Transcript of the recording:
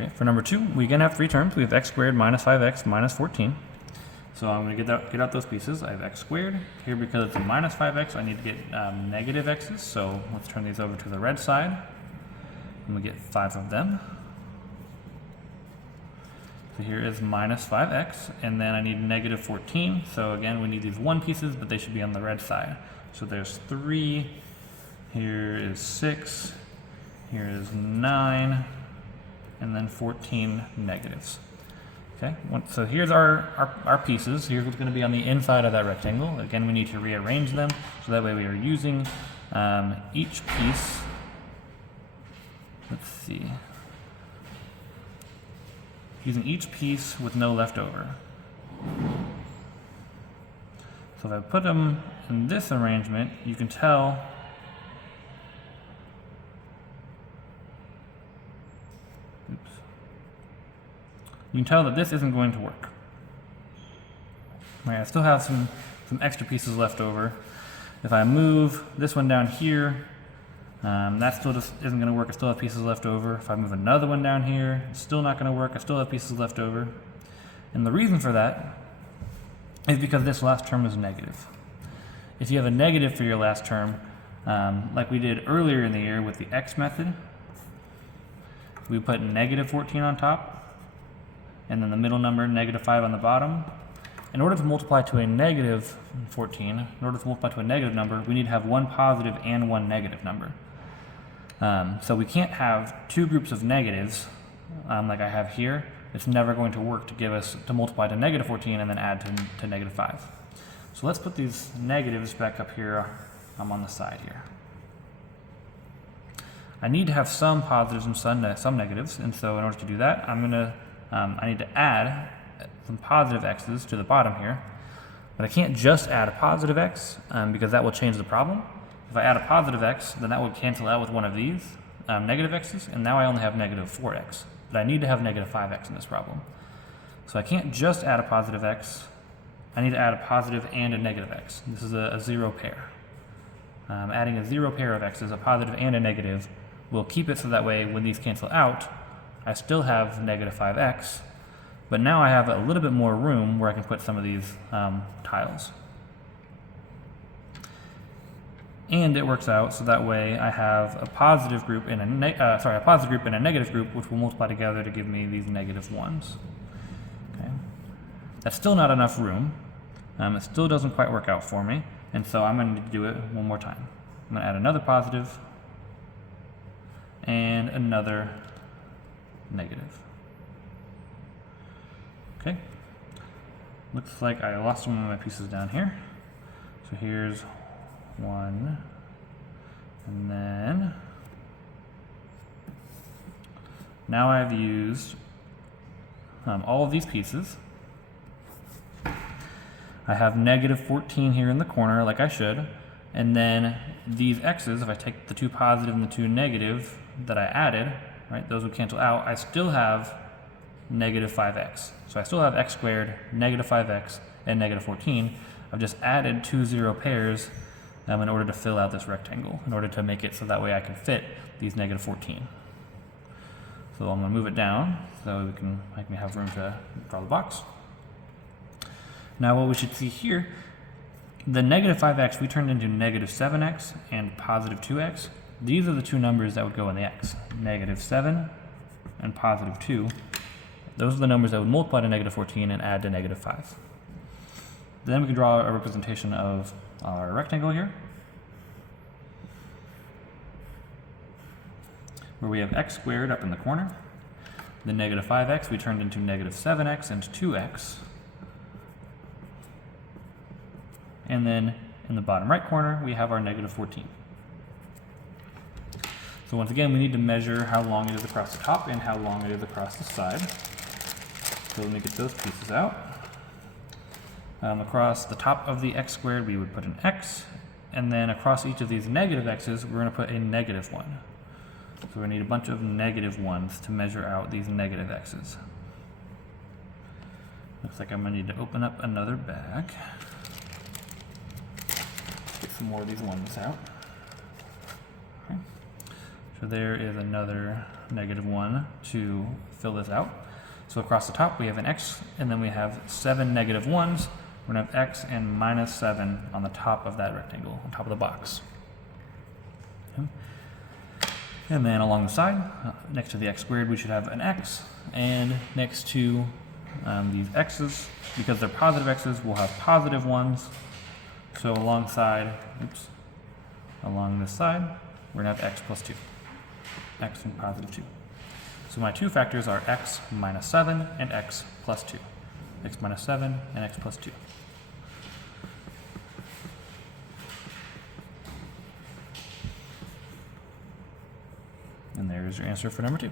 Okay, for number 2, we again have 3 terms. We have x squared minus 5x minus 14. So I'm going to get out those pieces. I have x squared. Here, because it's a minus 5x, I need to get negative x's. So let's turn these over to the red side. And we get 5 of them. So here is minus 5x. And then I need negative 14. So again, we need these 1 pieces, but they should be on the red side. So there's 3. Here is 6. Here is 9. And then 14 negatives. Okay, so here's our pieces. Here's what's going to be on the inside of that rectangle. Again, we need to rearrange them, so that way we are using each piece. Let's see. Using each piece with no leftover. So if I put them in this arrangement, you can tell you can tell that this isn't going to work. Right, I still have some extra pieces left over. If I move this one down here, that still just isn't going to work. I still have pieces left over. If I move another one down here, it's still not going to work. I still have pieces left over. And the reason for that is because this last term is negative. If you have a negative for your last term, like we did earlier in the year with the x method, we put negative 14 on top, and then the middle number, negative 5 on the bottom. In order to multiply to a negative 14, in order to multiply to a negative number, we need to have 1 positive and 1 negative number. So we can't have 2 groups of negatives like I have here. It's never going to work to give us, to multiply to negative 14 and then add to negative 5. So let's put these negatives back up here on the side here. I need to have some positives and some negatives, and so in order to do that, I need to add some positive x's to the bottom here, but I can't just add a positive x because that will change the problem. If I add a positive x, then that would cancel out with one of these negative x's, and now I only have negative 4x, but I need to have negative 5x in this problem. So I can't just add a positive x, I need to add a positive and a negative x. This is a 0 pair. Adding a 0 pair of x's, a positive and a negative, will keep it so that way when these cancel out, I still have negative 5x, but now I have a little bit more room where I can put some of these tiles. And it works out so that way I have a positive group and a negative group, which will multiply together to give me these negative 1s. Okay. That's still not enough room. It still doesn't quite work out for me, and so I'm going to do it one more time. I'm going to add another positive and another negative. Okay, looks like I lost one of my pieces down here. So here's 1, and then now I've used all of these pieces. I have negative 14 here in the corner like I should, and then these x's, if I take the 2 positive and the 2 negative that I added, right, those would cancel out. I still have negative 5x. So I still have x squared, negative 5x, and negative 14. I've just added 2 0 pairs in order to fill out this rectangle, in order to make it so that way I can fit these negative 14. So I'm going to move it down so I can have room to draw the box. Now what we should see here, the negative 5x we turned into negative 7x and positive 2x. These are the 2 numbers that would go in the x, negative 7 and positive 2. Those are the numbers that would multiply to negative 14 and add to negative 5. Then we can draw a representation of our rectangle here, where we have x squared up in the corner. The negative 5x we turned into negative 7x and 2x. And then in the bottom right corner, we have our negative 14. So once again, we need to measure how long it is across the top and how long it is across the side. So let me get those pieces out. Across the top of the x squared, we would put an x, and then across each of these negative x's, we're going to put a negative 1. So we need a bunch of negative 1s to measure out these negative x's. Looks like I'm going to need to open up another bag. Get some more of these 1s out. Okay. So there is another -1 to fill this out. So across the top we have an x, and then we have 7 -1s. We're going to have x and -7 on the top of that rectangle, on top of the box. Okay. And then along the side, next to the x squared, we should have an x, and next to these x's, because they're positive x's, we'll have positive ones. So alongside, along this side, we're going to have x plus 2, x and positive 2. So my two factors are x minus 7 and x plus 2, x minus 7 and x plus 2. And there's your answer for number 2.